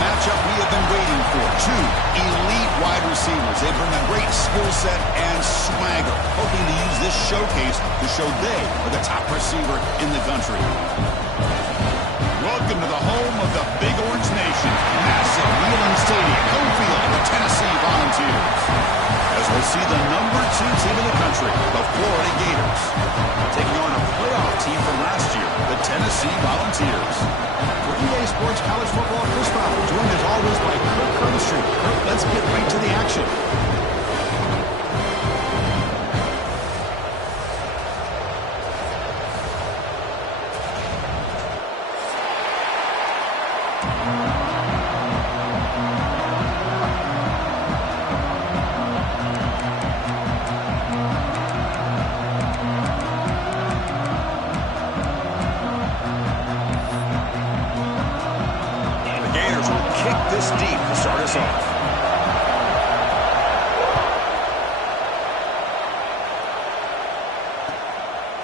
matchup we have been waiting for. Two elite wide receivers. They bring a great skill set and swagger, hoping to use this showcase to show they are the top receiver in the country. Welcome to the home of the Big Orange Nation. Massive Wheeling Stadium, home field of the Tennessee Volunteers. As we'll see the #2 team in the country, the Florida Gators, taking on a playoff team from last year, the Tennessee Volunteers. For EA Sports College Football, Chris Bauer, joined as always by Kirk Herbstreit. Kirk, let's get right to the action. Deep to start us off.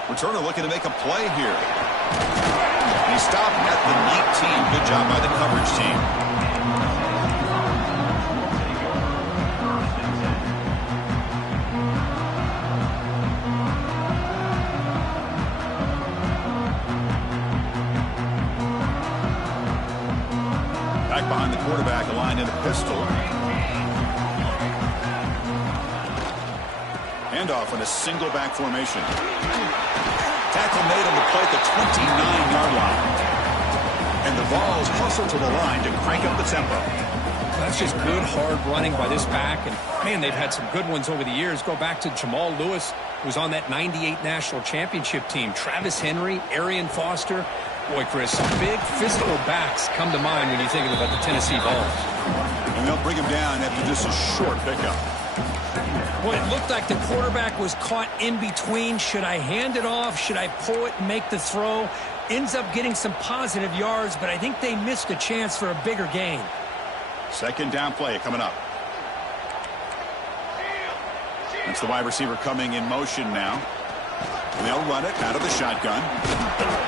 Returner looking to make a play here. He stopped at the 19. Good job by the coverage team. Back behind the quarterback, aligned in a pistol. Handoff in a single back formation. Tackle made on the play at the 29-yard line. And the Vols hustle to the line to crank up the tempo. That's just good, hard running by this back. And, man, they've had some good ones over the years. Go back to Jamal Lewis, who's on that 98 National Championship team. Travis Henry, Arian Foster. Boy, Chris, big physical backs come to mind when you think about the Tennessee Vols. And they'll bring him down after just a short pickup. Boy, it looked like the quarterback was caught in between. Should I hand it off? Should I pull it and make the throw? Ends up getting some positive yards, but I think they missed a chance for a bigger gain. Second down play coming up. That's the wide receiver coming in motion now. And they'll run it out of the shotgun.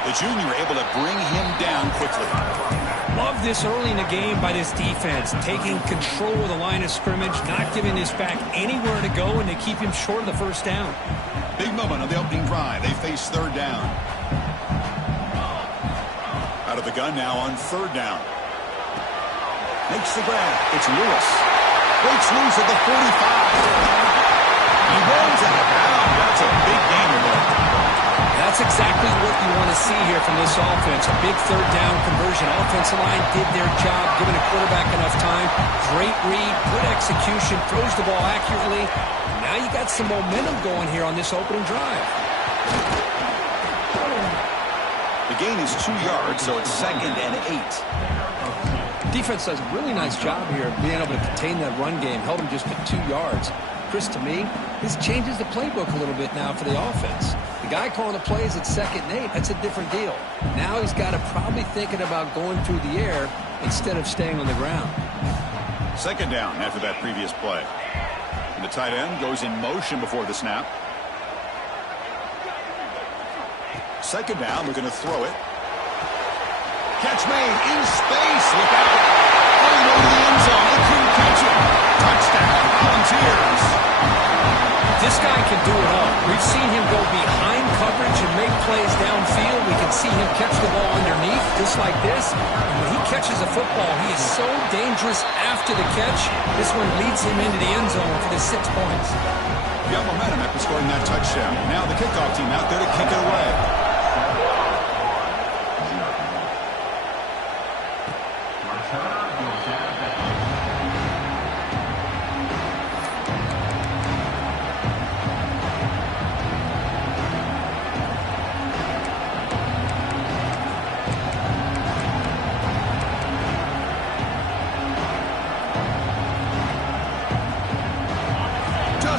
The junior able to bring him down quickly. Love this early in the game by this defense, taking control of the line of scrimmage, not giving this back anywhere to go, and they keep him short of the first down. Big moment on the opening drive. They face third down. Out of the gun now on third down. Makes the grab. It's Lewis. Breaks loose at the 45. He runs out of bounds. That's a big gain there. That's exactly what you want to see here from this offense. A big third down conversion. Offensive line did their job, giving a quarterback enough time. Great read, good execution, throws the ball accurately. Now you got some momentum going here on this opening drive. The gain is 2 yards, so it's 2nd and 8. Defense does a really nice job here of being able to contain that run game. Held him just to 2 yards. Chris, to me, this changes the playbook a little bit now for the offense. The guy calling the plays at 2nd and 8, that's a different deal. Now he's got to probably thinking about going through the air instead of staying on the ground. Second down after that previous play. And the tight end goes in motion before the snap. Second down, we're going to throw it. Catch made in space. Look out. Going over the end zone. They couldn't catch it. Touchdown, Volunteers. This guy can do it all. We've seen him go behind coverage and make plays downfield. We can see him catch the ball underneath, just like this. And when he catches a football, he is so dangerous after the catch. This one leads him into the end zone for the 6 points. Got momentum after scoring that touchdown. Now the kickoff team out there to kick it away.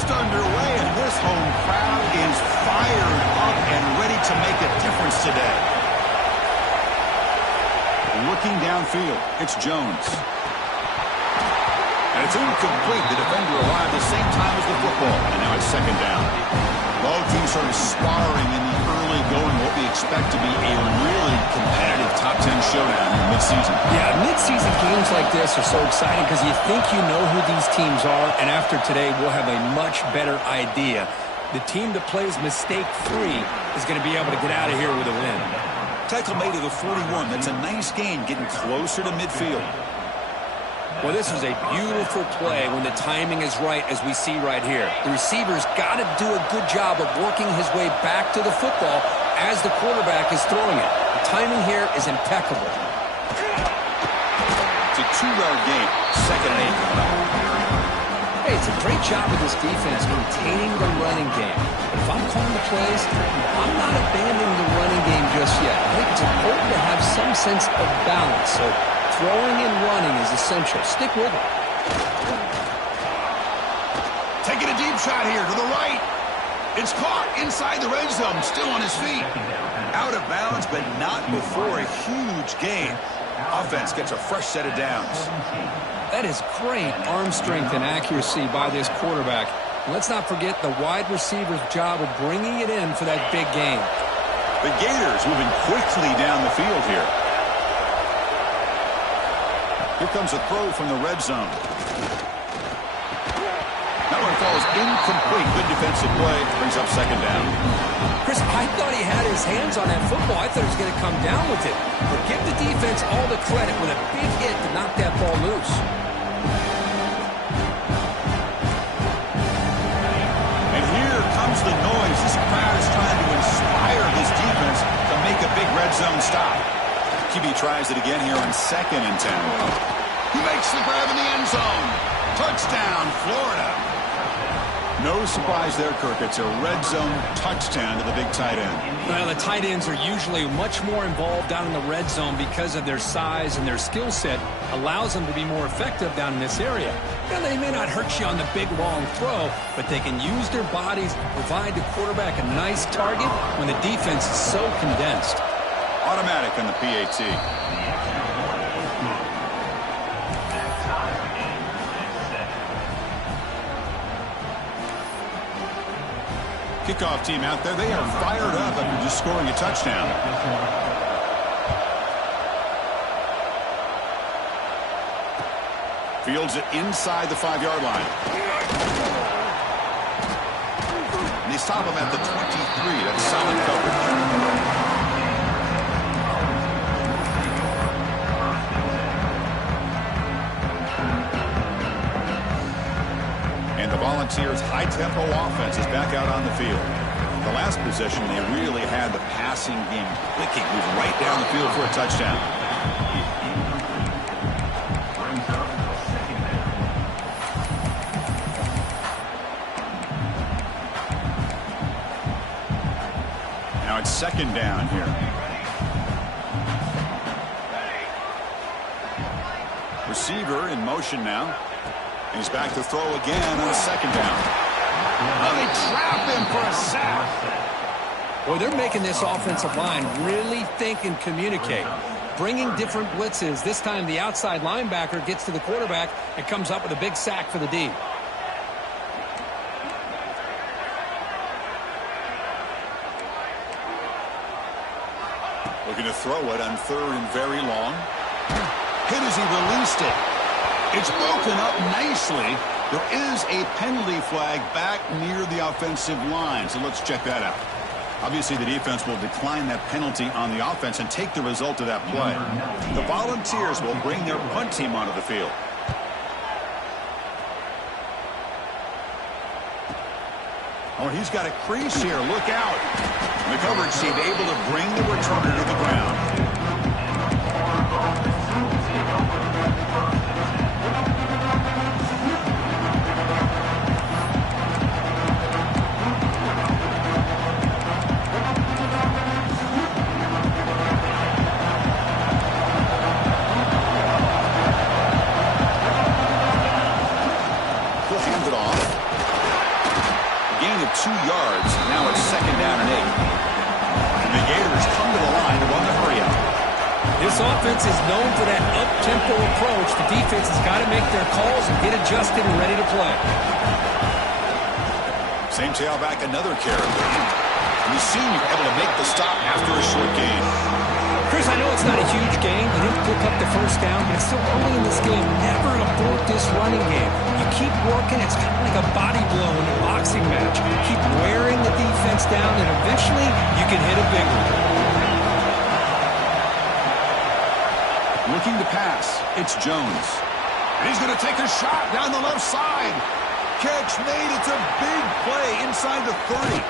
Underway, and this home crowd is fired up and ready to make a difference today. Looking downfield, it's Jones. And it's incomplete. The defender arrived the same time as the football, and now it's second down. Both teams sort of sparring in the early going, what we expect to be a really competitive top 10 showdown in midseason. Yeah, midseason games like this are so exciting because you think you know who these teams are, and after today, we'll have a much better idea. The team that plays mistake-free is going to be able to get out of here with a win. Tackle made to the 41. That's a nice gain, getting closer to midfield. Well, this is a beautiful play when the timing is right, as we see right here. The receiver's got to do a good job of working his way back to the football as the quarterback is throwing it. The timing here is impeccable. It's a 2-yard gain. Second and 8 coming up. Hey, it's a great job of this defense maintaining the running game. But if I'm calling the plays, I'm not abandoning the running game just yet. I think it's important to have some sense of balance. So throwing and running is essential. Stick with it. Taking a deep shot here to the right. It's caught inside the red zone, still on his feet. Out of bounds, but not before a huge gain. Offense gets a fresh set of downs. That is great arm strength and accuracy by this quarterback. And let's not forget the wide receiver's job of bringing it in for that big gain. The Gators moving quickly down the field here. Here comes a throw from the red zone. That one falls incomplete. Good defensive play. Brings up second down. Chris, I thought he had his hands on that football. I thought he was going to come down with it. But give the defense all the credit with a big hit to knock that ball loose. And here comes the noise. This crowd is trying to inspire this defense to make a big red zone stop. QB tries it again here on 2nd and 10. He makes the grab in the end zone. Touchdown, Florida. No surprise there, Kirk. It's a red zone touchdown to the big tight end. Well, the tight ends are usually much more involved down in the red zone because of their size, and their skill set allows them to be more effective down in this area. Now, they may not hurt you on the big, long throw, but they can use their bodies to provide the quarterback a nice target when the defense is so condensed. Automatic on the PAT. Kickoff team out there. They are fired up after just scoring a touchdown. Fields it inside the 5-yard line. And they stop him at the 23. That's solid coverage. And the Volunteers' high-tempo offense is back out on the field. The last possession, they really had the passing game clicking. Moved right down the field for a touchdown. Now it's second down here. Receiver in motion now. He's back to throw again on second down. Oh, they trap him for a sack. Boy, they're making this offensive line really think and communicate. Bringing different blitzes. This time the outside linebacker gets to the quarterback and comes up with a big sack for the D. Looking to throw it on 3rd and very long. Hit as he released it. It's broken up nicely. There is a penalty flag back near the offensive line, so let's check that out. Obviously, the defense will decline that penalty on the offense and take the result of that play. The Volunteers will bring their punt team onto the field. Oh, he's got a crease here. Look out. The coverage team able to bring the returner to the ground. Offense is known for that up-tempo approach. The defense has got to make their calls and get adjusted and ready to play. Same tailback, another character. And the senior able to make the stop after a short gain. Chris, I know it's not a huge gain. They didn't pick up the first down, but it's still early in this game. Never abort this running game. You keep working. It's kind of like a body blow in a boxing match. Keep wearing the defense down, and eventually you can hit a big one. Looking to pass. It's Jones. And he's going to take a shot down the left side. Catch made. It's a big play inside the 30.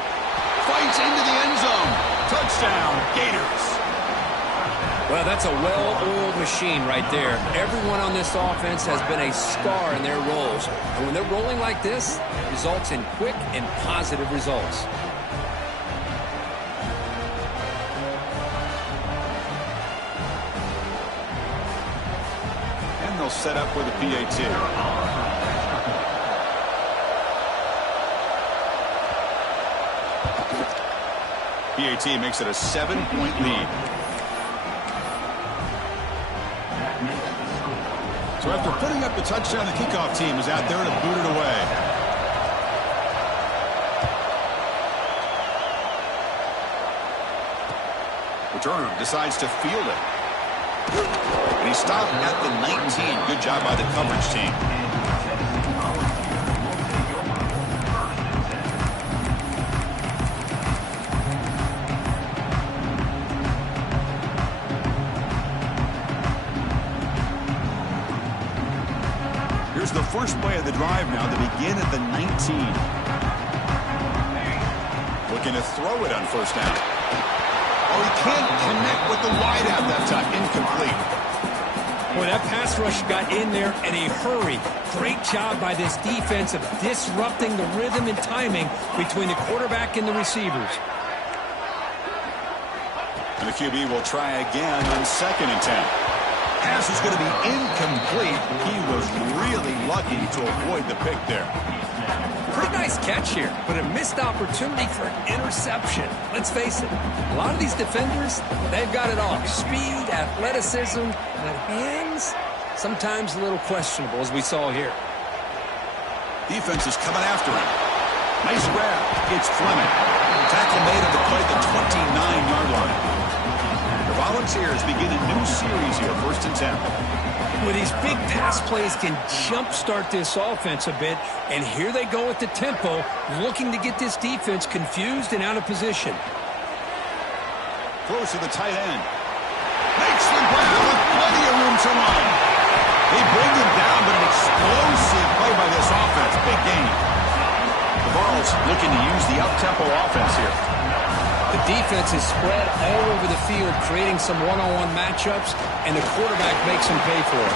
Fights into the end zone. Touchdown, Gators. Well, that's a well-oiled machine right there. Everyone on this offense has been a star in their roles. And when they're rolling like this, it results in quick and positive results. And they'll set up with a PAT. PAT makes it a 7-point lead. So after putting up the touchdown, the kickoff team is out there to boot it away. Returner decides to field it. And he stopped at the 19. Good job by the coverage team. Here's the first play of the drive now to begin at the 19. Looking to throw it on first down. Oh, he can't connect with the wideout that time. Incomplete. Boy, that pass rush got in there in a hurry. Great job by this defense of disrupting the rhythm and timing between the quarterback and the receivers. And the QB will try again on 2nd and 10. Pass is going to be incomplete. He was really lucky to avoid the pick there. Pretty nice catch here, but a missed opportunity for an interception. Let's face it, a lot of these defenders, they've got it all. Speed, athleticism, but hands, sometimes a little questionable, as we saw here. Defense is coming after him. Nice grab. It's Fleming. Tackle made on the play at the 29-yard line. The Volunteers begin a new series here, 1st and 10. Well, these big pass plays can jumpstart this offense a bit, and here they go at the tempo, looking to get this defense confused and out of position. Close to the tight end. Makes the grab with plenty of room to run. They bring him down, but an explosive play by this offense. Big gain. The Vols looking to use the up-tempo offense here. The defense is spread all over the field, creating some one-on-one matchups, and the quarterback makes them pay for it.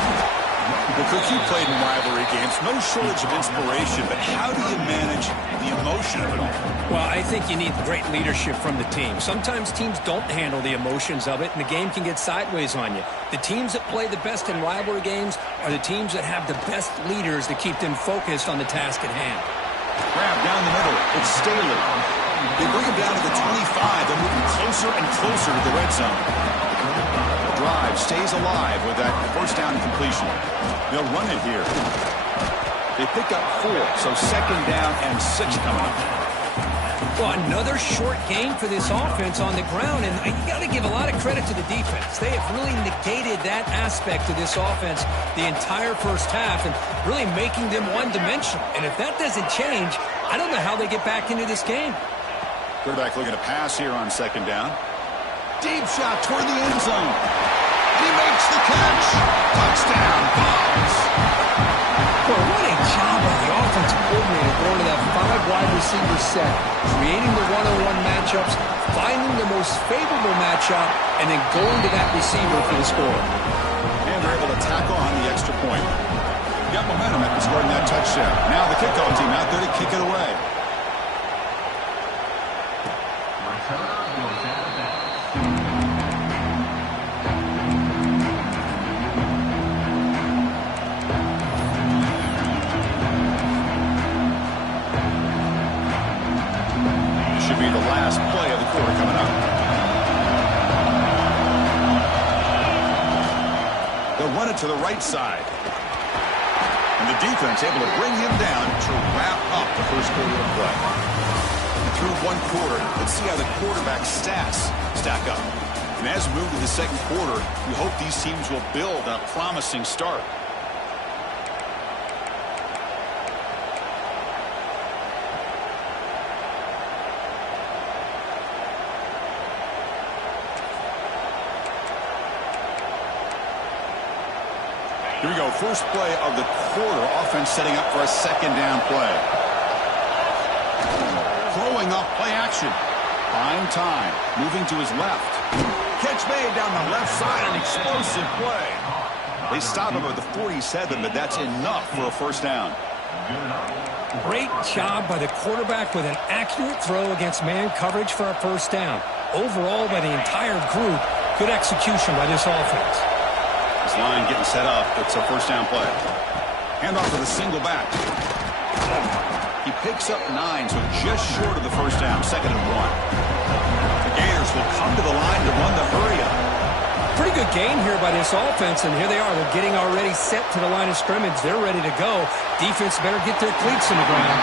Well, Cook, you played in rivalry games. No shortage of inspiration, but how do you manage the emotion of it all? Well, I think you need great leadership from the team. Sometimes teams don't handle the emotions of it, and the game can get sideways on you. The teams that play the best in rivalry games are the teams that have the best leaders to keep them focused on the task at hand. Grab down the middle. It's Staley. They bring him down to the 25. They're moving closer and closer to the red zone. The drive stays alive with that first down completion. They'll run it here. They pick up 4, so 2nd down and 6 coming up. Well, another short gain for this offense on the ground, and you got to give a lot of credit to the defense. They have really negated that aspect of this offense the entire first half and really making them one-dimensional. And if that doesn't change, I don't know how they get back into this game. Quarterback looking to pass here on 2nd down. Deep shot toward the end zone. He makes the catch. Touchdown, Vols. Well, what a job by the offensive coordinator going to that 5-wide receiver set, creating the one-on-one matchups, finding the most favorable matchup, and then going to that receiver for the score. And they're able to tack on the extra point. Got momentum after scoring that touchdown. Now the kickoff team out there to kick it away. Should be the last play of the quarter coming up. They'll run it to the right side. And the Defense able to bring him down to wrap up the first quarter of play. Through one quarter, let's see how the quarterback stats stack up. And as we move to the second quarter, we hope these teams will build on a promising start. Here we go, first play of the quarter. Offense setting up for a second down play. Throwing off play action. Buying time. Moving to his left. Catch made down the left side. An explosive play. They stop him at the 47, but that's enough for a first down. Great job by the quarterback with an accurate throw against man coverage for a first down. Overall, by the entire group, good execution by this offense. This line getting set up. It's a first down play. Handoff to the single back. He picks up 9, so just short of the first down. 2nd and 1. The Gators will come to the line to run the hurry up. Pretty good gain here by this offense, and here they are. They're getting already set to the line of scrimmage. They're ready to go. Defense better get their cleats in the ground.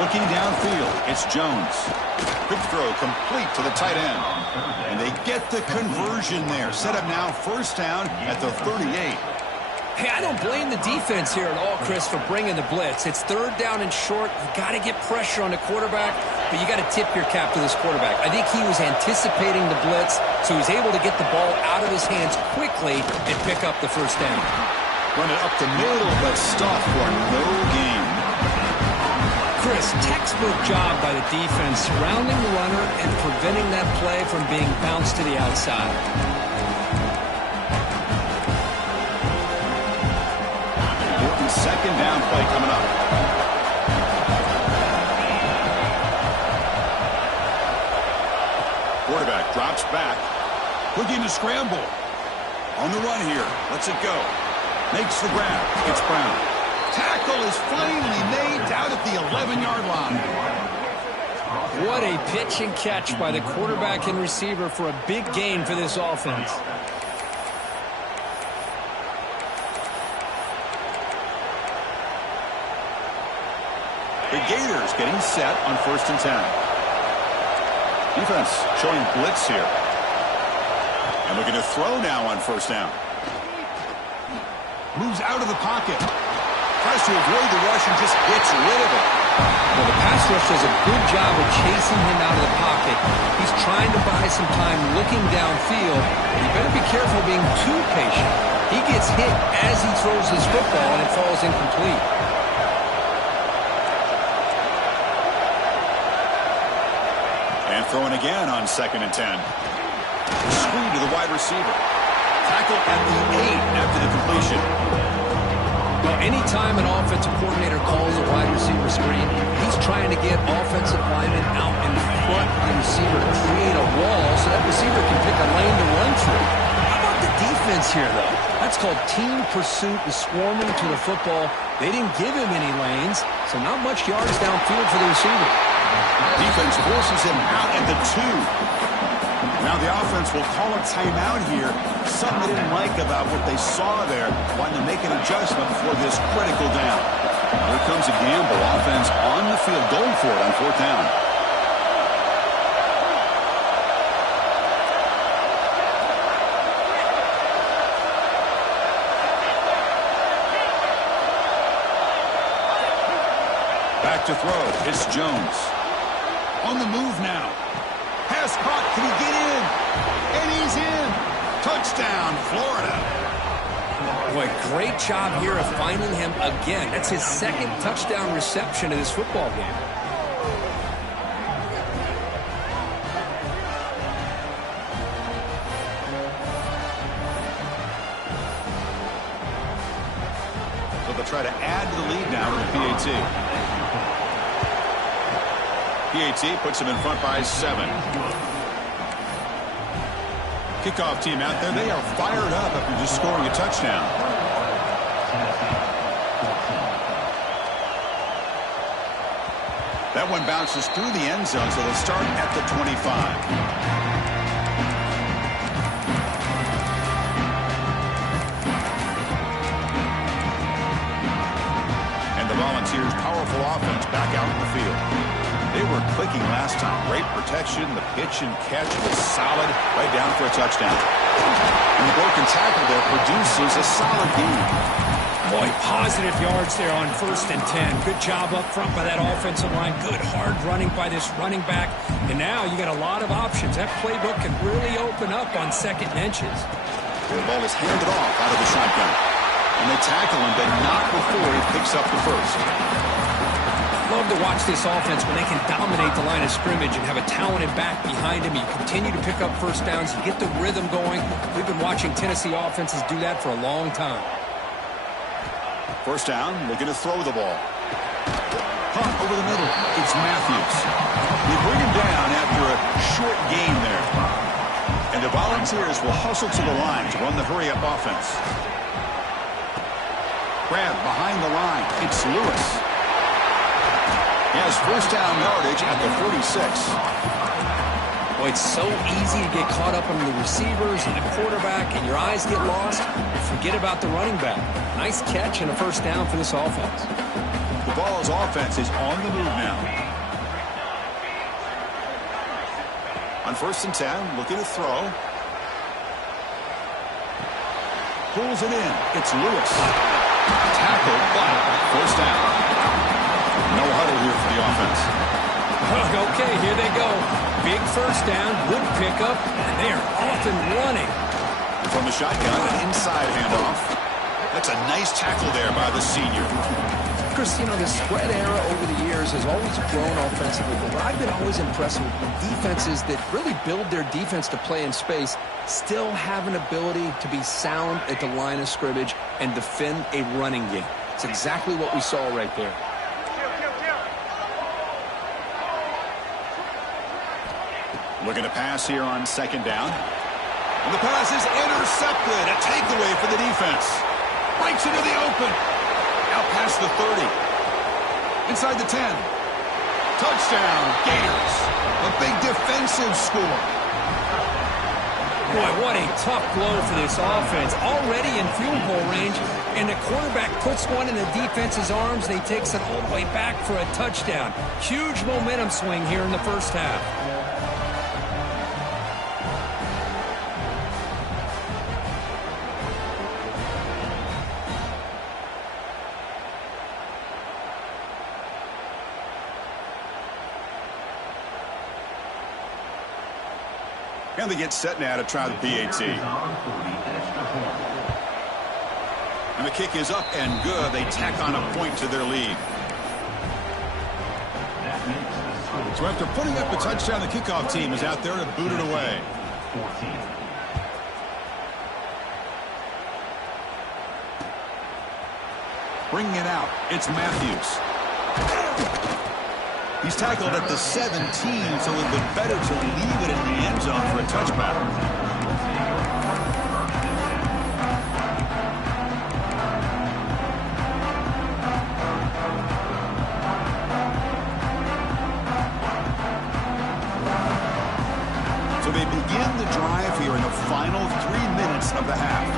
Looking downfield, it's Jones. Quick throw complete to the tight end. And they get the conversion there. Set up now first down at the 38. Hey, I don't blame the defense here at all, Chris, for bringing the blitz. It's third down and short. You got to get pressure on the quarterback, but you got to tip your cap to this quarterback. I think he was anticipating the blitz, so he was able to get the ball out of his hands quickly and pick up the first down. Run it up the middle, but stop for no gain. Chris, textbook job by the defense, surrounding the runner and preventing that play from being bounced to the outside. Important second down play coming up. Quarterback drops back. Looking to scramble. On the run here. Lets it go. Makes the grab. It's Brown. Tackle is finally made out at the 11-yard line. What a pitch and catch by the quarterback and receiver for a big gain for this offense. The Gators getting set on 1st and 10. Defense showing blitz here. And looking to throw now on first down. Moves out of the pocket. Tries to avoid the rush and just gets rid of it. Well, the pass rush does a good job of chasing him out of the pocket. He's trying to buy some time looking downfield. You better be careful being too patient. He gets hit as he throws his football and it falls incomplete. And throwing again on 2nd and 10. Screen to the wide receiver. Tackle at the 8 after the completion. Well, anytime an offensive coordinator calls a wide receiver screen, he's trying to get offensive linemen out in front of the receiver, create a wall so that receiver can pick a lane to run through. How about the defense here, though? That's called team pursuit and swarming to the football. They didn't give him any lanes, so not much yards downfield for the receiver. Defense forces him out at the 2. Now the offense will call a timeout here. Something they didn't like about what they saw there. Wanting to make an adjustment for this critical down. Here comes a gamble. Offense on the field, going for it on 4th down. Back to throw. It's Jones. On the move now. Pass caught. Can he get in? And he's in. Touchdown, Florida. Boy, great job here of finding him again. That's his 2nd touchdown reception of this football game. So they'll try to add to the lead now with PAT. PAT puts him in front by 7. Kickoff team out there, they are fired up after just scoring a touchdown. That one bounces through the end zone, so they'll start at the 25. Volunteers' powerful offense back out in the field. They were clicking last time. Great protection. The pitch and catch was solid. Right down for a touchdown. And the broken tackle there produces a solid gain. Boy, positive yards there on 1st and 10. Good job up front by that offensive line. Good hard running by this running back. And now you got a lot of options. That playbook can really open up on 2nd and inches. The ball is handed off out of the shotgun. And they tackle him, but not before he picks up the first. Love to watch this offense when they can dominate the line of scrimmage and have a talented back behind him. You continue to pick up first downs. You get the rhythm going. We've been watching Tennessee offenses do that for a long time. First down, looking to throw the ball. Punt over the middle. It's Matthews. They bring him down after a short gain there. And the Volunteers will hustle to the line to run the hurry-up offense. Grab behind the line. It's Lewis. He has first down yardage at the 46. Boy, it's so easy to get caught up on the receivers and the quarterback, and your eyes get lost. Forget about the running back. Nice catch and a first down for this offense. The Vols offense is on the move now. On 1st and 10, looking to throw. Pulls it in. It's Lewis. Tackled, but first down. No huddle here for the offense. Okay, here they go. Big first down, good pickup, and they are off and running. From the shotgun, an inside handoff. That's a nice tackle there by the senior. Chris, you know, the spread era over the years has always grown offensively, but what I've been always impressed with defenses that really build their defense to play in space still have an ability to be sound at the line of scrimmage and defend a running game. It's exactly what we saw right there. Looking to pass here on 2nd down. And the pass is intercepted. A takeaway for the defense. Breaks into the open. Out past the 30. Inside the 10. Touchdown, Gators. A big defensive score. Boy, what a tough blow for this offense. Already in field goal range, and the quarterback puts one in the defense's arms, and he takes it all the way back for a touchdown. Huge momentum swing here in the first half. And they get set now to try the PAT. And the kick is up and good. They tack on a point to their lead. So after putting up a touchdown, the kickoff team is out there to boot it away. Bringing it out, it's Matthews. He's tackled at the 17, so it would have been better to leave it in the end zone for a touchback. So they begin the drive here in the final 3 minutes of the half.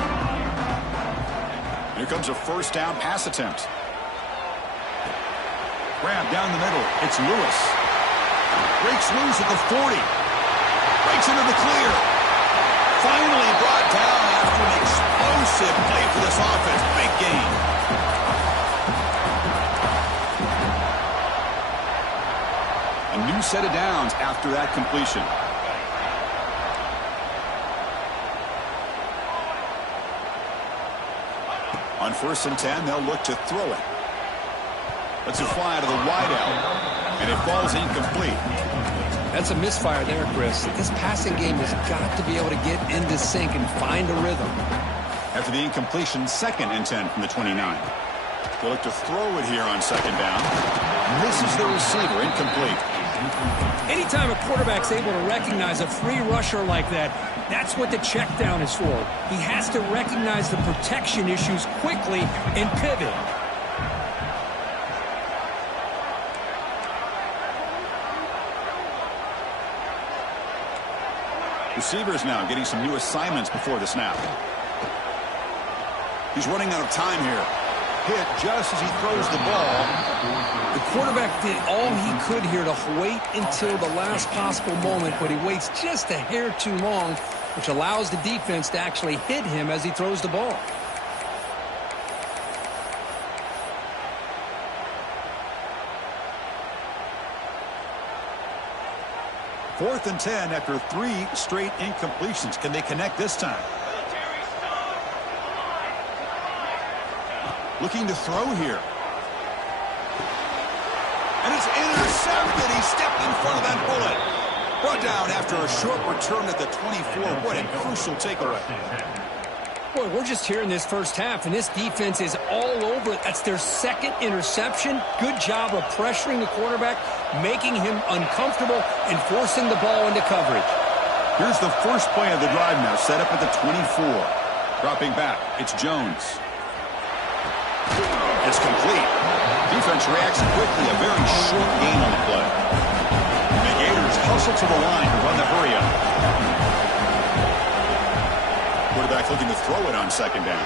Here comes a first down pass attempt. Grab down the middle. It's Lewis. Breaks loose at the 40. Breaks into the clear. Finally brought down after an explosive play for this offense. Big gain. A new set of downs after that completion. On 1st and 10, they'll look to throw it. Let's it fly to the wideout, and it falls incomplete. That's a misfire there, Chris. This passing game has got to be able to get into sync and find a rhythm. After the incompletion, 2nd and 10 from the 29. They'll look to throw it here on 2nd down. Misses the receiver, incomplete. Anytime a quarterback's able to recognize a free rusher like that, that's what the check down is for. He has to recognize the protection issues quickly and pivot. Receivers now getting some new assignments before the snap. He's running out of time here. Hit just as he throws the ball. The quarterback did all he could here to wait until the last possible moment, but he waits just a hair too long, which allows the defense to actually hit him as he throws the ball. Fourth and 10 after 3 straight incompletions. Can they connect this time? Looking to throw here. And it's intercepted. He stepped in front of that bullet. Brought down after a short return at the 24. What a crucial takeaway. Boy, we're just here in this first half, and this defense is all over it. That's their second interception. Good job of pressuring the quarterback, making him uncomfortable, and forcing the ball into coverage. Here's the first play of the drive now, set up at the 24. Dropping back, it's Jones. It's complete. Defense reacts quickly, a very short gain on the play. The Gators hustle to the line to run the hurry-up. Quarterback looking to throw it on second down.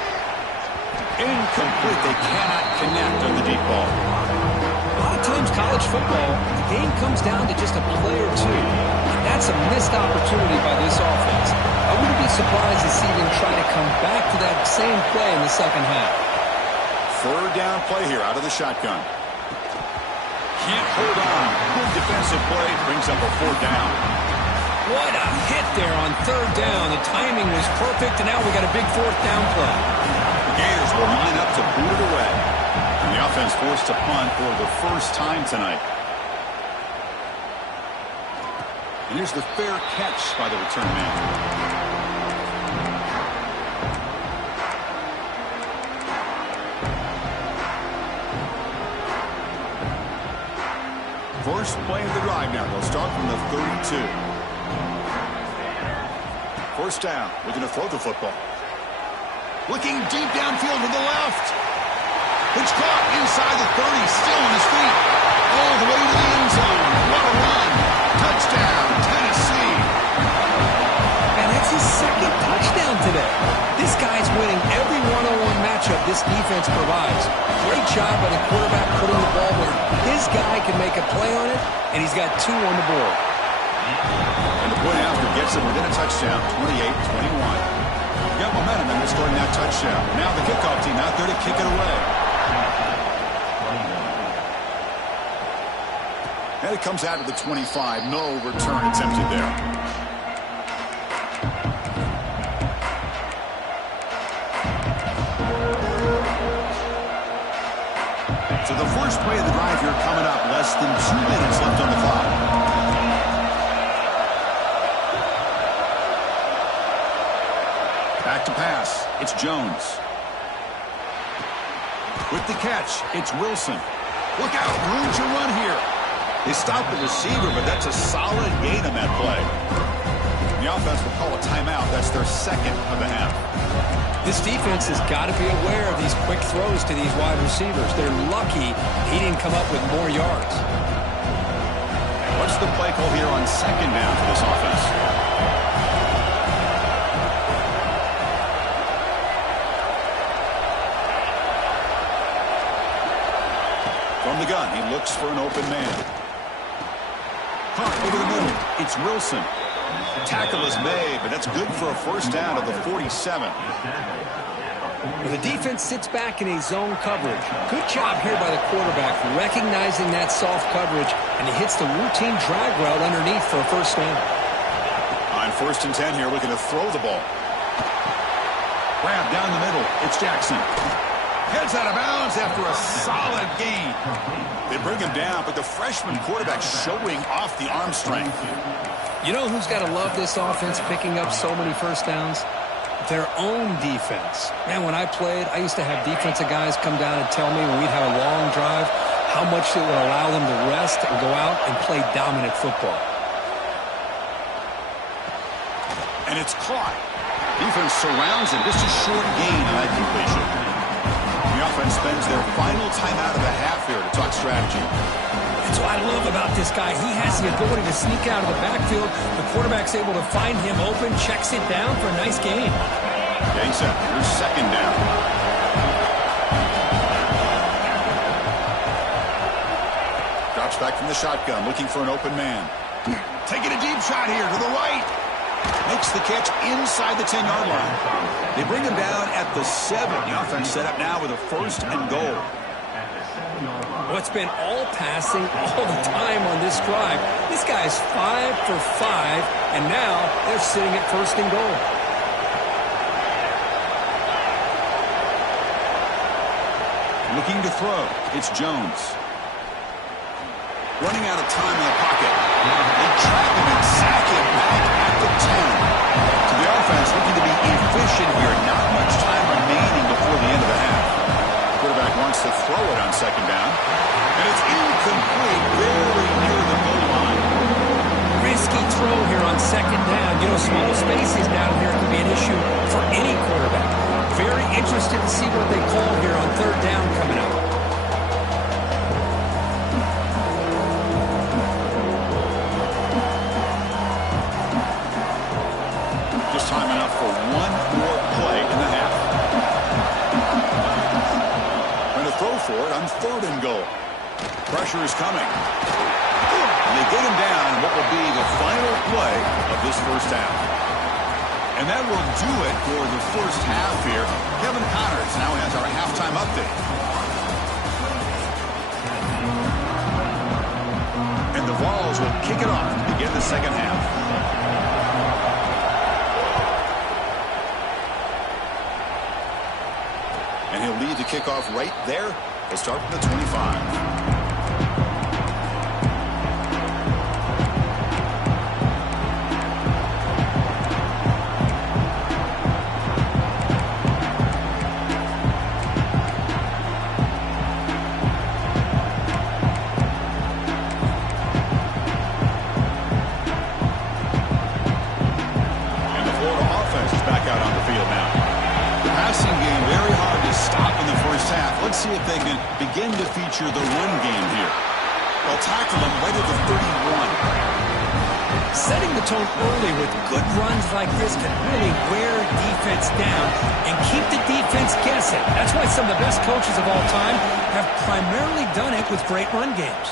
Incomplete. They cannot connect on the deep ball. A lot of times college football, the game comes down to just a play or two. And that's a missed opportunity by this offense. I wouldn't be surprised to see them try to come back to that same play in the second half. Third down play here out of the shotgun. Can't hold on. Good defensive play. Brings up a fourth down. What a hit there on third down. The timing was perfect, and now we got a big fourth down play. The Gators will line up to boot it away. And the offense forced to punt for the first time tonight. And here's the fair catch by the return man. First play of the drive now. They'll start from the 32. First down. Looking to throw the football. Looking deep downfield to the left. It's caught inside the 30. Still on his feet. All the way to the end zone. What a run. Touchdown, Tennessee. And that's his second touchdown today. This guy's winning every one-on-one matchup this defense provides. Great job by the quarterback putting the ball where his guy can make a play on it, and he's got 2 on the board. And the point after gets him within a touchdown, 28-21. Got momentum in scoring that touchdown. Now the kickoff team out there to kick it away. And it comes out of the 25. No return attempted there. So the first play of the drive here coming up. Less than 2 minutes left on the clock. Back to pass. It's Jones. With the catch, it's Wilson. Look out, room to run here. They stop the receiver, but that's a solid gain on that play. The offense will call a timeout. That's their second of the half. This defense has got to be aware of these quick throws to these wide receivers. They're lucky he didn't come up with more yards. What's the play call here on second down for this offense? From the gun, he looks for an open man. Hunt over the middle. It's Wilson. Tackle is made, but that's good for a first down of the 47. Well, the defense sits back in a zone coverage. Good job here by the quarterback, recognizing that soft coverage, and he hits the routine drag route underneath for a first down. On first and 10 here, looking to throw the ball. Grab down the middle. It's Jackson. Heads out of bounds after a solid gain. They bring him down, but the freshman quarterback showing off the arm strength. You know who's got to love this offense picking up so many first downs? Their own defense. Man, when I played, I used to have defensive guys come down and tell me when we'd have a long drive how much it will allow them to rest and go out and play dominant football. And it's caught. Defense surrounds him. Just a short gain on that completion. The offense spends their final timeout of the half here to talk strategy. That's what I love about this guy. He has the ability to sneak out of the backfield. The quarterback's able to find him open, checks it down for a nice gain. Getting set. Here's second down. Drops back from the shotgun, looking for an open man. Taking a deep shot here to the right. Makes the catch inside the 10-yard line. They bring him down at the 7. The offense set up now with a 1st and goal. What's been all passing all the time on this drive. This guy's 5 for 5, and now they're sitting at 1st and goal. Looking to throw. It's Jones. Running out of time in the pocket. They trap him and sack him back at the 10. So the offense looking to be efficient here. Not much time remaining before the end of the half. The quarterback wants to throw it on second down. And it's incomplete, very near the goal line. Risky throw here on second down. You know, small spaces down here can be an issue for any quarterback. Very interested to see what they call here on 3rd down coming up. Just time enough for one more play in the half. Going to throw for it on 3rd and goal. Pressure is coming. And they get him down in what will be the final play of this first half. And that will do it for the first half here. Kevin Connors now has our halftime update. And the Vols will kick it off to begin the second half. And he'll lead the kickoff right there. We'll start from the 25. Let's see if they can begin to feature the run game here. They'll tackle him right at the 31. Setting the tone early with good runs like this can really wear defense down and keep the defense guessing. That's why some of the best coaches of all time have primarily done it with great run games.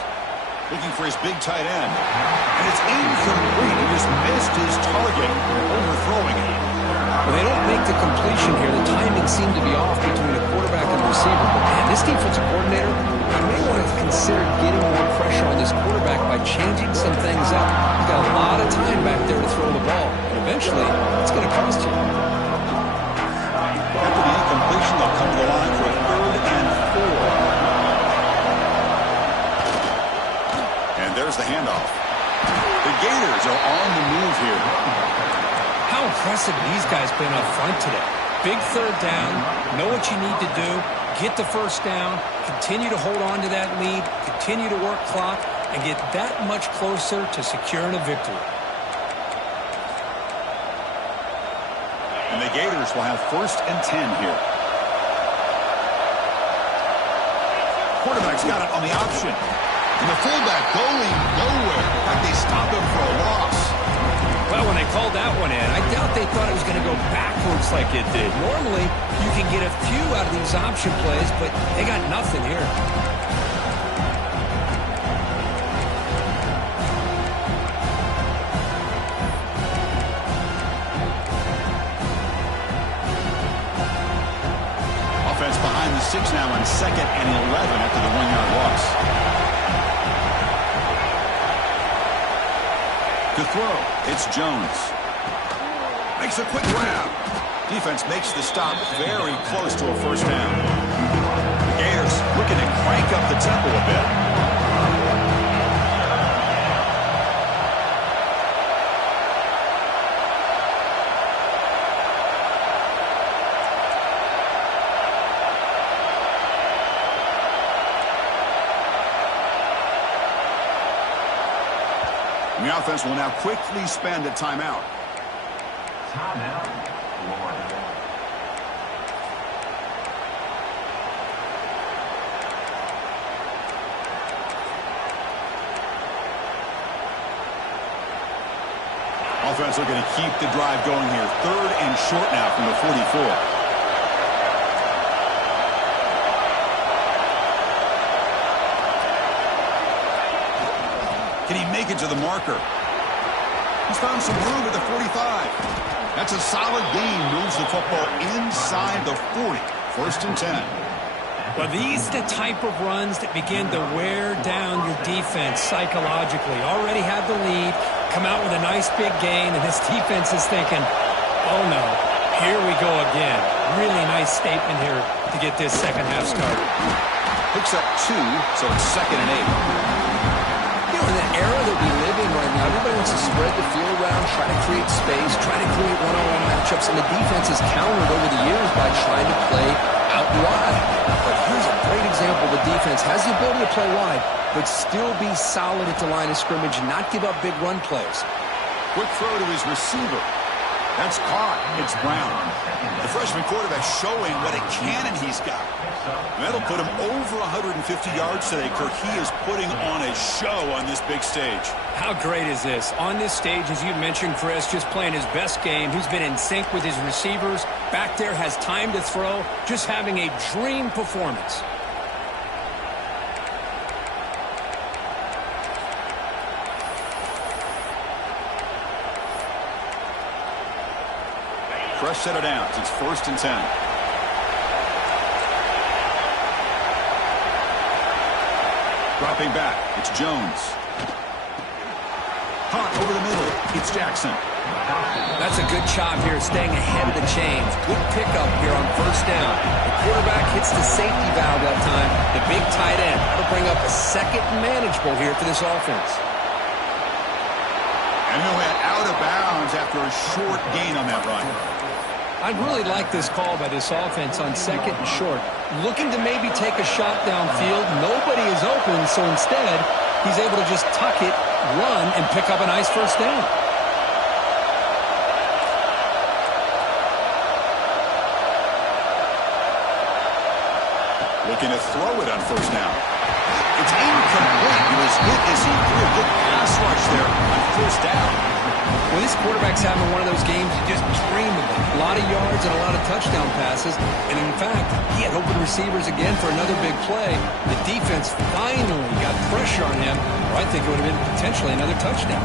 Looking for his big tight end. And it's incomplete. He just missed his target, overthrowing it. Well, they don't make the completion here. The timing seemed to be off between a quarterback and a receiver. But, man, this defensive coordinator, he may want to consider getting more pressure on this quarterback by changing some things up. He's got a lot of time back there to throw the ball. And eventually, it's going to cost you. After the incompletion, they'll come to the line for a 3rd and 4. And there's the handoff. The Gators are on the move here. How impressive these guys been up front today. Big 3rd down, know what you need to do, get the 1st down, continue to hold on to that lead, continue to work clock, and get that much closer to securing a victory. And the Gators will have 1st and 10 here. Quarterback's got it on the option. And the fullback going nowhere. Like they stopped him for a loss. Well, when they called that one in, I doubt they thought it was going to go backwards like it did. Normally, you can get a few out of these option plays, but they got nothing here. Offense behind the 6 now on 2nd and 11 after the 1-yard loss. To throw, it's Jones. Makes a quick grab. Defense makes the stop very close to a 1st down. The Gators looking to crank up the tempo a bit. The offense will now quickly spend a timeout. Timeout, Florida. Offense looking to keep the drive going here. 3rd and short now from the 44. Can he make it to the marker? He's found some room at the 45. That's a solid gain. Moves the football inside the 40. 1st and 10. Well, these are the type of runs that begin to wear down your defense psychologically. Already have the lead, come out with a nice big gain, and this defense is thinking, oh no, here we go again. Really nice statement here to get this second half started. Picks up 2, so it's 2nd and 8. You know, in the era that we live in right now, everybody wants to spread the field around, try to create space, try to create one-on-one matchups, and the defense has countered over the years by trying to play out wide. But here's a great example. The defense has the ability to play wide, but still be solid at the line of scrimmage, not give up big run plays. Quick throw to his receiver. That's caught. It's Brown. The freshman quarterback showing what a cannon he's got. That'll put him over 150 yards today. Kirk, he is putting on a show on this big stage. How great is this? On this stage, as you mentioned, Chris, just playing his best game. He's been in sync with his receivers. Back there, has time to throw. Just having a dream performance. Fresh set of downs. It's 1st and 10. Dropping back. It's Jones. Caught over the middle. It's Jackson. That's a good job here, staying ahead of the chains. Good pickup here on 1st down. The quarterback hits the safety valve that time. The big tight end. That'll bring up a 2nd and manageable here for this offense. And he'll head out of bounds after a short gain on that run. I really like this call by this offense on 2nd and short. Looking to maybe take a shot downfield. Nobody is open, so instead, he's able to just tuck it, run, and pick up a nice 1st down. Looking to throw it on 1st down. It's incomplete. He was hit as he threw a good pass rush there on 1st down. When this quarterback's having one of those games you just dream of it. A lot of yards and a lot of touchdown passes. And in fact, he had open receivers again for another big play. The defense finally got pressure on him, or I think it would have been potentially another touchdown.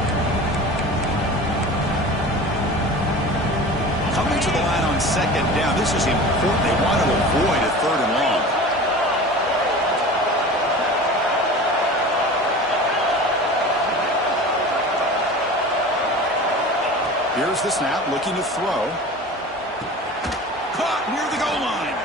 Coming to the line on 2nd down. This is important. They want to avoid a 3rd and long. Here's the snap, looking to throw. Caught near the goal line.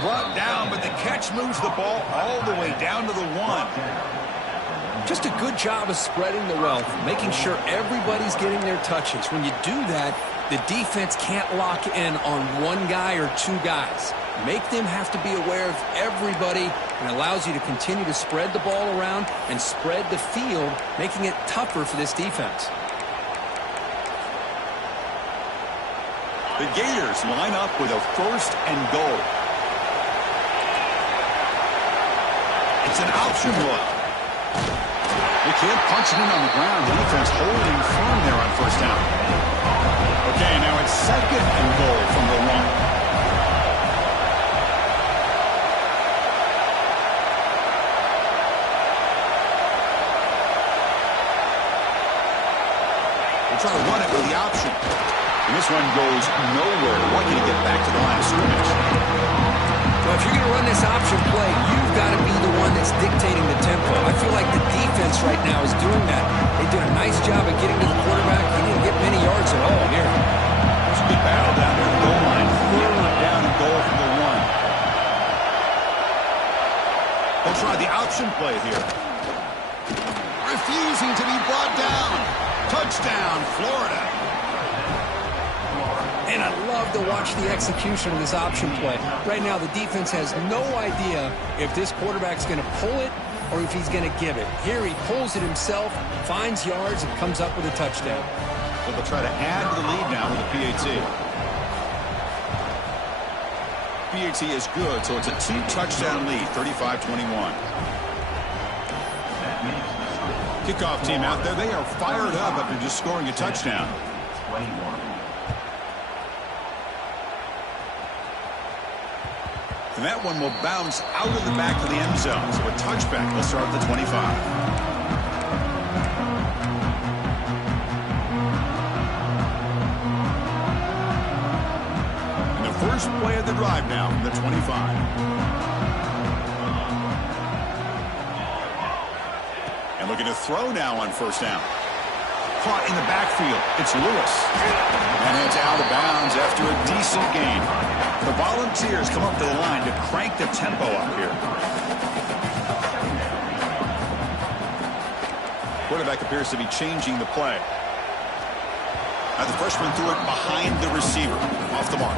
Brought down, but the catch moves the ball all the way down to the 1. Just a good job of spreading the wealth, making sure everybody's getting their touches. When you do that, the defense can't lock in on one guy or 2 guys. Make them have to be aware of everybody, and allows you to continue to spread the ball around and spread the field, making it tougher for this defense. The Gators line up with a 1st and goal. It's an option look. They can't punch it in on the ground. The defense holding firm there on 1st down. Okay, now it's 2nd and goal from the 1. They're trying to run it with the option. And this one goes nowhere. They want you to get back to the line of scrimmage. Well, if you're going to run this option play, you've got to be the one that's dictating the tempo. I feel like the defense right now is doing that. They did a nice job of getting to the quarterback. He didn't get many yards at all here. There's a good battle down there at the goal line. 3rd down and goal from the 1. They'll try the option play here. Refusing to be brought down. Touchdown, Florida. And I love to watch the execution of this option play. Right now, the defense has no idea if this quarterback's going to pull it or if he's going to give it. Here he pulls it himself, finds yards, and comes up with a touchdown. So they'll try to add to the lead now with a PAT. PAT is good, so it's a 2-touchdown lead, 35-21. Kickoff team out there, they are fired up after just scoring a touchdown. 21. And that one will bounce out of the back of the end zone. So a touchback will start at the 25. And the first play of the drive now from the 25. And looking to throw now on first down. Caught in the backfield. It's Lewis. And it's out of bounds after a decent gain. The Volunteers come up to the line to crank the tempo up here. Quarterback appears to be changing the play. Now the freshman threw it behind the receiver. Off the mark.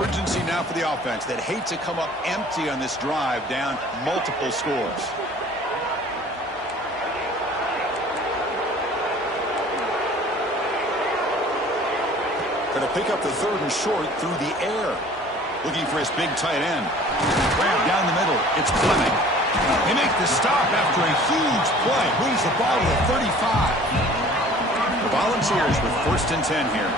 Urgency now for the offense that hate to come up empty on this drive, down multiple scores. Going to pick up the 3rd and short through the air. Looking for his big tight end. Grab down the middle. It's Fleming. They make the stop after a huge play. Moves the ball to the 35. The Volunteers with 1st and 10 here.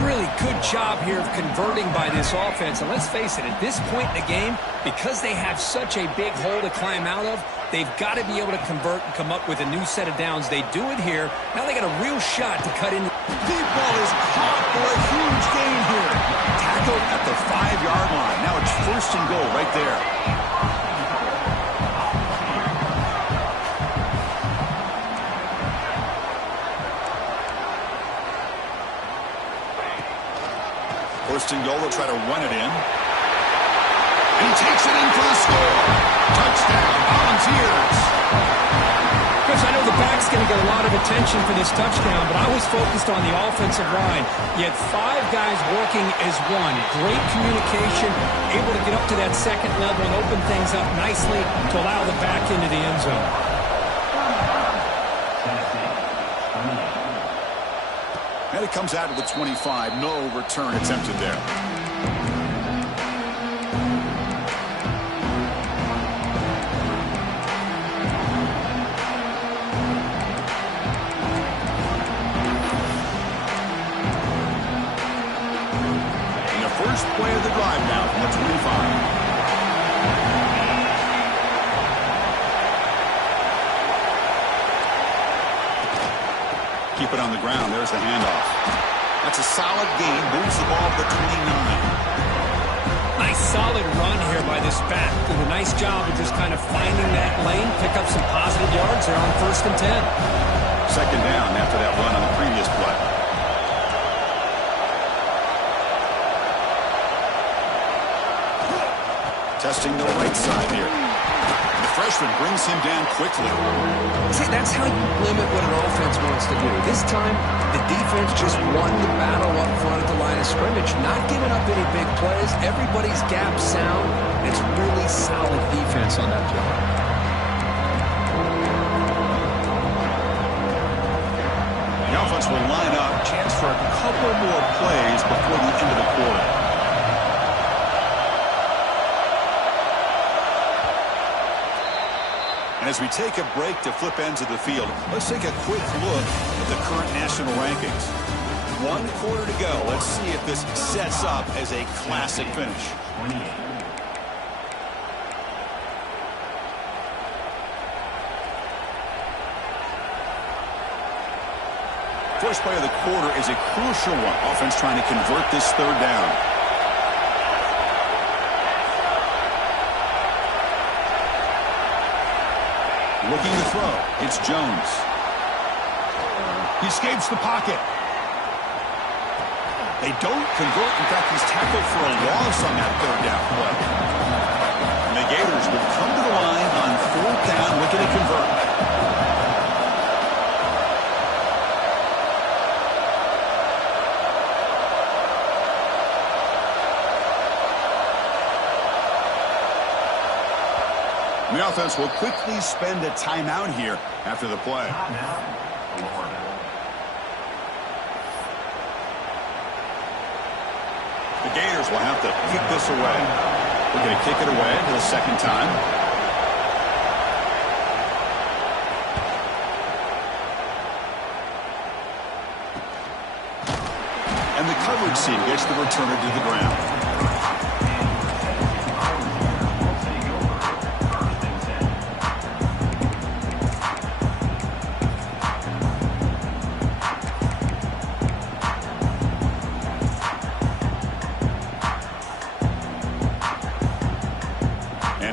Really good job here of converting by this offense. And let's face it, at this point in the game, because they have such a big hole to climb out of, they've got to be able to convert and come up with a new set of downs. They do it here. Now they got a real shot to cut in. Deep ball is caught for a huge gain here. Tackled at the 5-yard line. Now it's 1st and goal right there. First and goal, they'll try to run it in. And he takes it in for the score. Touchdown, Volunteers. Chris, I know the back's going to get a lot of attention for this touchdown, but I was focused on the offensive line. You had 5 guys working as one. Great communication, able to get up to that second level and open things up nicely to allow the back into the end zone. And it comes out of the 25. No return attempted there. And the first play of the drive now from the 25. Keep it on the ground. There's the handoff. That's a solid gain. Moves the ball to the 29. Nice solid run here by this back. Did a nice job of just kind of finding that lane, pick up some positive yards there on 1st and 10. Second down after that run on the previous play. Testing the right side here. The freshman brings him down quickly. See, that's how you limit what an offense wants to do. This time, the defense just won the battle up front at the line of scrimmage, not giving up any big plays. Everybody's gap sound. It's really solid defense on that play. The offense will line up. Chance for a couple more plays before the end of the quarter. And as we take a break to flip ends of the field, let's take a quick look at the current national rankings. 1 quarter to go. Let's see if this sets up as a classic finish. 28. First play of the quarter is a crucial one. Offense trying to convert this 3rd down. Looking to throw. It's Jones. He escapes the pocket. They don't convert. In fact, he's tackled for a loss on that 3rd down play. And the Gators will come to the line on 4th down, looking to convert. The offense will quickly spend a timeout here after the play. Timeout, Florida. The Gators will have to kick this away. We're going to kick it away for the second time. And the coverage team gets the returner to the ground.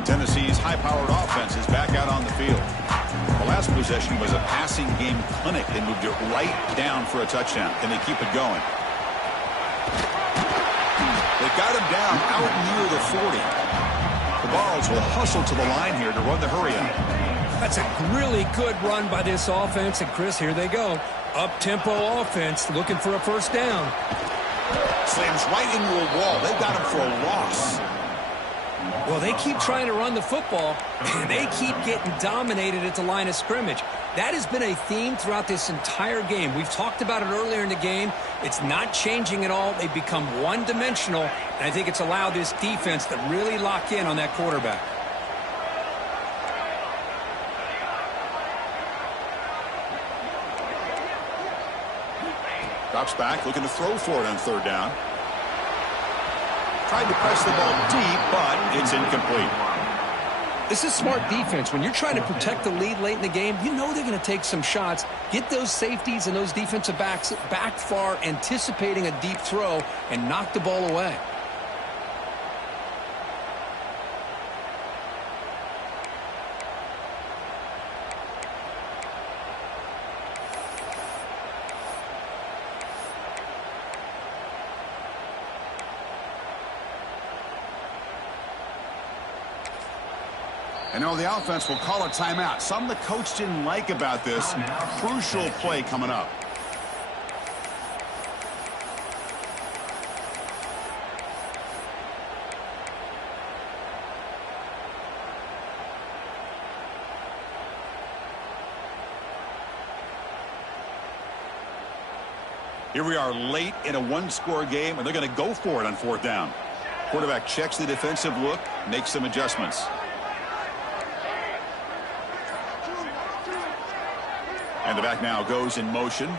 Tennessee's high-powered offense is back out on the field. The last possession was a passing game clinic. They moved it right down for a touchdown. Can they keep it going? They got him down out near the 40. The Vols will hustle to the line here to run the hurry-up. That's a really good run by this offense. And, Chris, here they go. Up-tempo offense looking for a first down. Slams right into a wall. They've got him for a loss. Well, they keep trying to run the football, and they keep getting dominated at the line of scrimmage. That has been a theme throughout this entire game. We've talked about it earlier in the game. It's not changing at all. They've become one-dimensional, and I think it's allowed this defense to really lock in on that quarterback. Drops back, looking to throw for it on third down. Tried to press the ball deep, but it's incomplete. This is smart defense. When you're trying to protect the lead late in the game, you know they're going to take some shots, get those safeties and those defensive backs back far, anticipating a deep throw, and knock the ball away. And now the offense will call a timeout. Something the coach didn't like about this. Crucial play coming up. Here we are late in a one-score game, and they're going to go for it on fourth down. Quarterback checks the defensive look, makes some adjustments. And the back now goes in motion.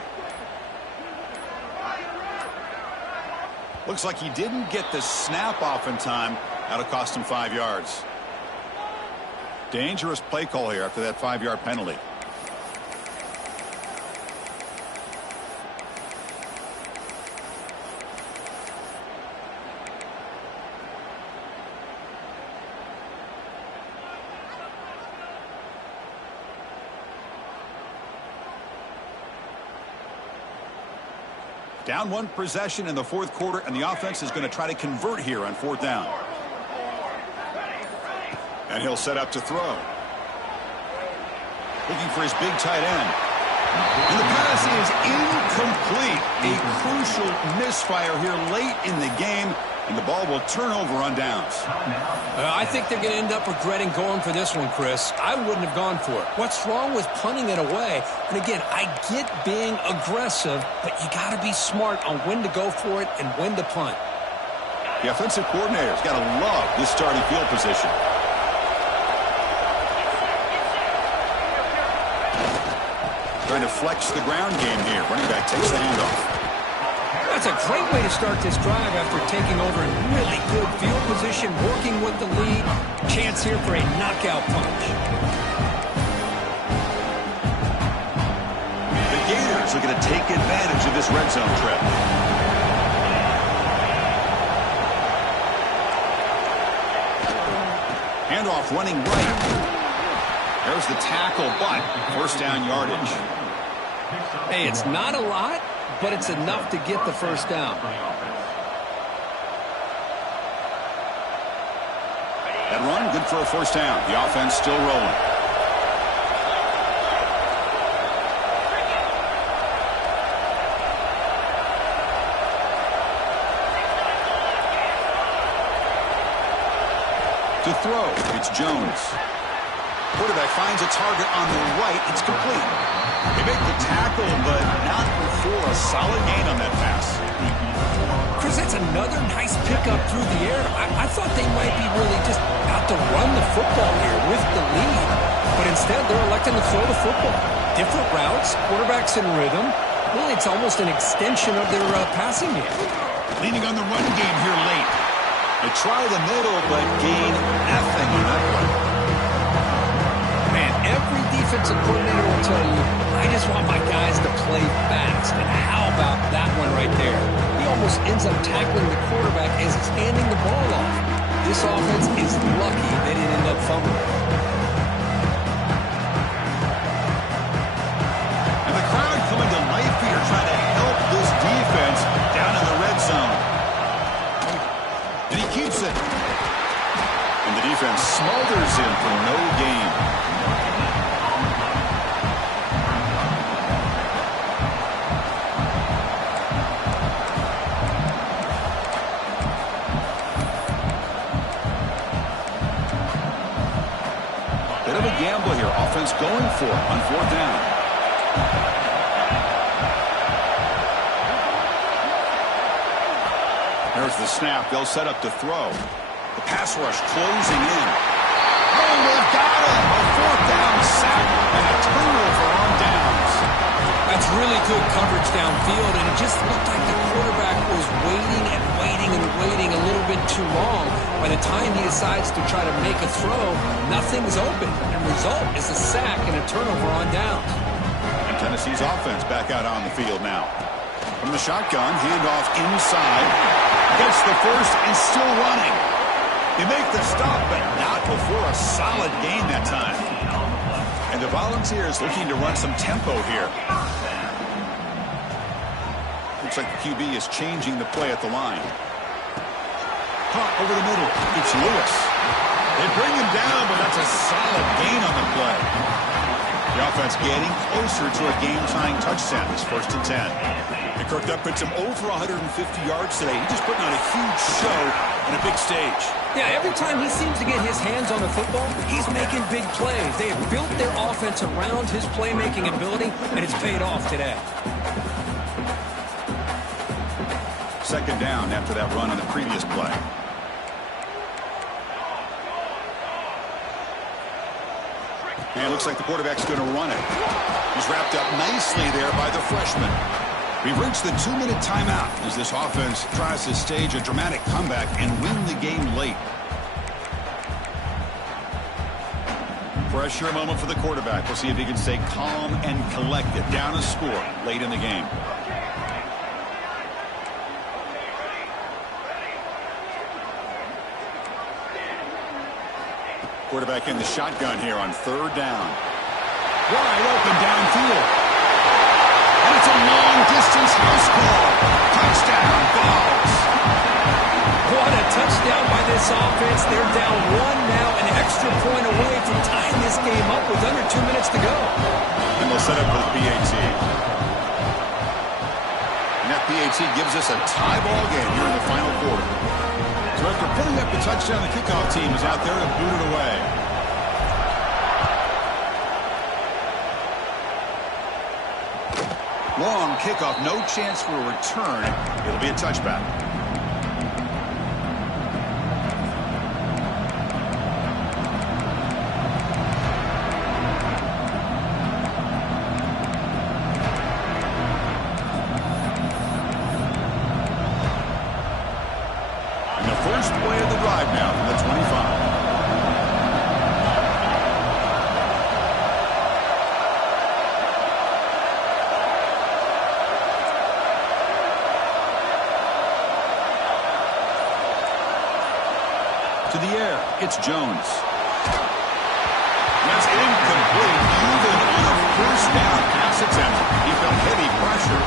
Looks like he didn't get the snap off in time. That'll cost him 5 yards. Dangerous play call here after that 5-yard penalty. Down one possession in the fourth quarter, and the offense is going to try to convert here on fourth down. And he'll set up to throw. Looking for his big tight end. And the pass is incomplete. A crucial misfire here late in the game, and the ball will turn over on downs. I think they're going to end up regretting going for this one, Chris. I wouldn't have gone for it. What's wrong with punting it away? And again, I get being aggressive, but you got to be smart on when to go for it and when to punt. The offensive coordinator's got to love this starting field position. Trying to flex the ground game here. Running back takes the handoff. That's a great way to start this drive after taking over in really good field position, working with the lead. Chance here for a knockout punch. The Gators are going to take advantage of this red zone trip. Handoff running right. There's the tackle, but first down yardage. Hey, it's not a lot, but it's enough to get the first down. That run, good for a first down. The offense still rolling. To throw, it's Jones. Quarterback finds a target on the right. It's complete. They make the tackle, but not before a solid gain on that pass. Chris, that's another nice pickup through the air. I thought they might be really just out to run the football here with the lead. But instead, they're electing to throw the football. Different routes, quarterbacks in rhythm. Really, it's almost an extension of their passing game. Leaning on the run game here late. They try the middle, but gain nothing on that play. Man, every defensive coordinator will tell you, I just want my guys to play fast. And how about that one right there? He almost ends up tackling the quarterback as he's handing the ball off. This offense is lucky they didn't end up fumbling. And the crowd coming to life here, trying to help this defense down in the red zone. And he keeps it. And the defense smothers him for no gain. Bit of a gamble here. Offense going for it on 4th down. There's the snap. They'll set up to throw. The pass rush closing in. Oh, they've got him. A 4th down sack and a turnover on downs. That's really good coverage downfield, and it just looked like the quarterback was waiting and waiting and waiting a little bit too long. By the time he decides to try to make a throw, nothing's open. And the result is a sack and a turnover on downs. And Tennessee's offense back out on the field now. From the shotgun, handoff inside. Gets the first and still running. They make the stop, but not before a solid gain that time. And the Volunteers looking to run some tempo here. Looks like the QB is changing the play at the line. Caught over the middle. It's Lewis. They bring him down, but that's a solid gain on the play. The offense getting closer to a game-tying touchdown. It's 1st and 10. And Kirk puts him over 150 yards today. He's just putting on a huge show on a big stage. Yeah, every time he seems to get his hands on the football, he's making big plays. They have built their offense around his playmaking ability, and it's paid off today. 2nd down after that run on the previous play. And it looks like the quarterback's going to run it. He's wrapped up nicely there by the freshman. We've reached the 2-minute timeout as this offense tries to stage a dramatic comeback and win the game late. Pressure moment for the quarterback. We'll see if he can stay calm and collected. Down a score late in the game. Quarterback in the shotgun here on 3rd down. Wide open downfield. And it's a long-distance house call. Touchdown, Vols. What a touchdown by this offense. They're down 1 now, an extra point away from tying this game up with under 2 minutes to go. And they'll set up with PAT. And that PAT gives us a tie ball game here in the final quarter. So after putting up the touchdown, the kickoff team is out there to boot it away. Long kickoff, no chance for a return. It'll be a touchback. And the first play of the drive now from the 25. To the air, it's Jones. That's incomplete, even on a 1st down pass attempt. He felt heavy pressure.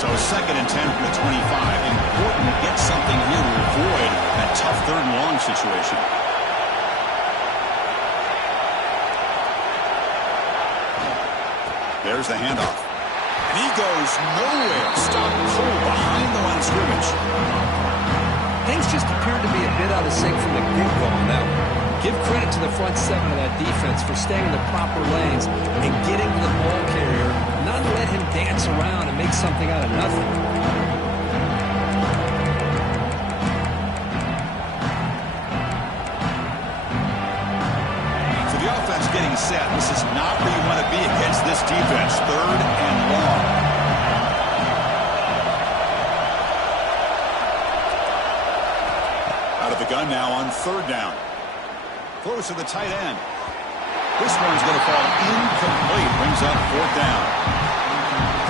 So 2nd and 10 from the 25. Important to get something here to avoid that tough 3rd and long situation. There's the handoff. And he goes nowhere. Stopped cold behind the line of scrimmage. Things just appeared to be a bit out of sync from the get-go on that one. Give credit to the front seven of that defense for staying in the proper lanes and getting to the ball carrier, not let him dance around and make something out of nothing. So the offense getting set. This is not where you want to be against this defense. 3rd and long. Out of the gun now on 3rd down. Close to the tight end. This one's going to fall incomplete. Brings up 4th down.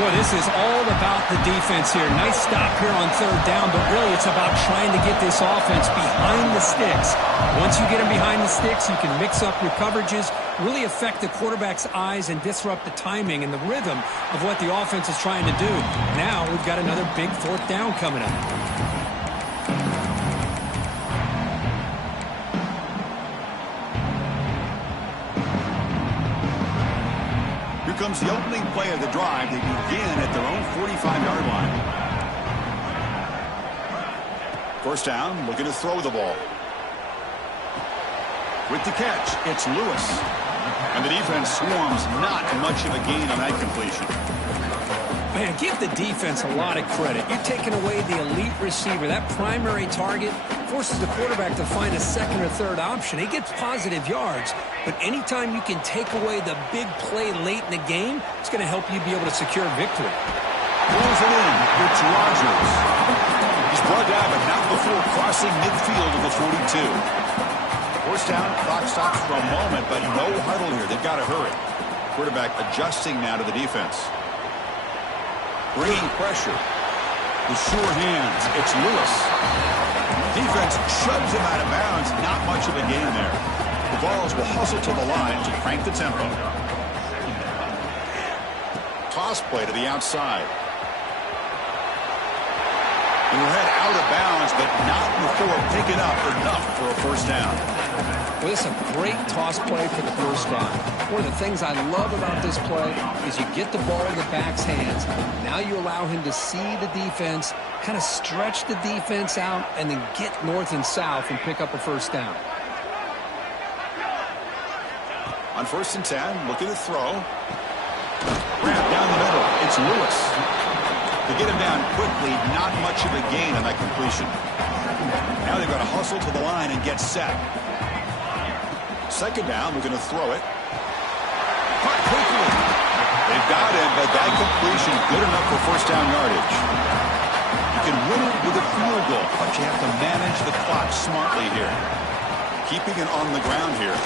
Boy, this is all about the defense here. Nice stop here on 3rd down, but really it's about trying to get this offense behind the sticks. Once you get them behind the sticks, you can mix up your coverages, really affect the quarterback's eyes and disrupt the timing and the rhythm of what the offense is trying to do. Now we've got another big 4th down coming up. Comes the opening play of the drive. They begin at their own 45-yard line. 1st down, looking to throw the ball. With the catch, it's Lewis. And the defense swarms, not much of a gain on that completion. Man, give the defense a lot of credit. You're taking away the elite receiver. That primary target forces the quarterback to find a 2nd or 3rd option. He gets positive yards, but anytime you can take away the big play late in the game, it's going to help you be able to secure victory. Pulls it in. It's Rodgers. He's brought down, but not before crossing midfield of the 42. 1st down, clock stops for a moment, but no huddle here. They've got to hurry. Quarterback adjusting now to the defense. Bringing pressure. With sure hands, it's Lewis. Defense shoves him out of bounds. Not much of a gain there. The Vols will hustle to the line to crank the tempo. Toss play to the outside. And we'll head out of bounds, but not before picking up enough for a 1st down. Well, this is a great toss play for the 1st down. One of the things I love about this play is you get the ball in the back's hands. Now you allow him to see the defense, kind of stretch the defense out, and then get north and south and pick up a 1st down. On 1st and 10, looking to throw. Wrap down the middle. It's Lewis. To get him down quickly, not much of a gain on that completion. Now they've got to hustle to the line and get set. 2nd down, we're going to throw it. Caught quickly. They've got him, but that completion good enough for 1st down yardage. You can win it with a field goal, but you have to manage the clock smartly here. Keeping it on the ground here.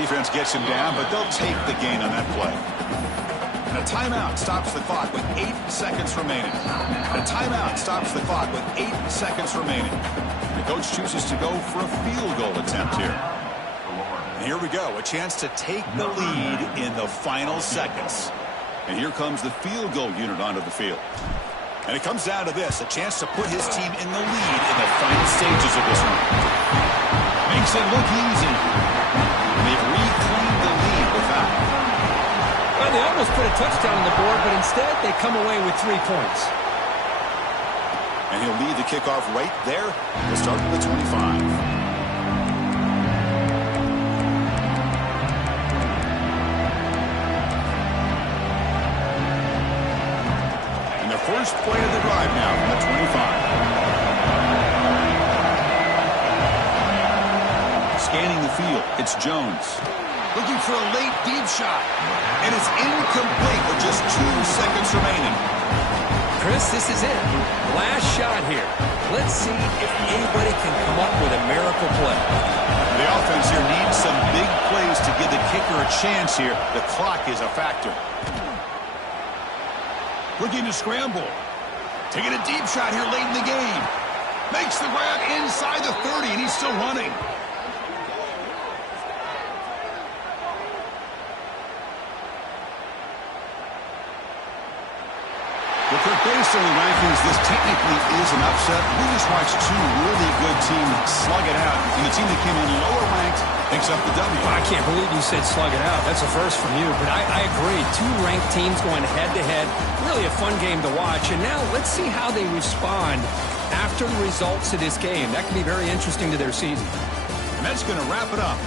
Defense gets him down, but they'll take the gain on that play. And a timeout stops the clock with 8 seconds remaining. A timeout stops the clock with 8 seconds remaining. The coach chooses to go for a field goal attempt here. And here we go, a chance to take the lead in the final seconds. And here comes the field goal unit onto the field. And it comes down to this, a chance to put his team in the lead in the final stages of this one. Makes it look easy. And they've reclaimed the lead with that. Well, they almost put a touchdown on the board, but instead they come away with 3 points. And he'll lead the kickoff right there to start with the 25. And the first play of the drive now from the 25. Scanning the field, it's Jones. Looking for a late deep shot. And it's incomplete with just 2 seconds remaining. Chris, this is it. Last shot here. Let's see if anybody can come up with a miracle play. The offense here needs some big plays to give the kicker a chance here. The clock is a factor. Looking to scramble. Taking a deep shot here late in the game. Makes the grab inside the 30, and he's still running. Well, Kirk, based on the rankings, this technically is an upset. We just watched two really good teams slug it out, and the team that came in lower ranked picks up the W. Well, I can't believe you said slug it out. That's a first from you, but I agree. Two ranked teams going head-to-head. Really a fun game to watch. And now let's see how they respond after the results of this game. That could be very interesting to their season. And that's going to wrap it up.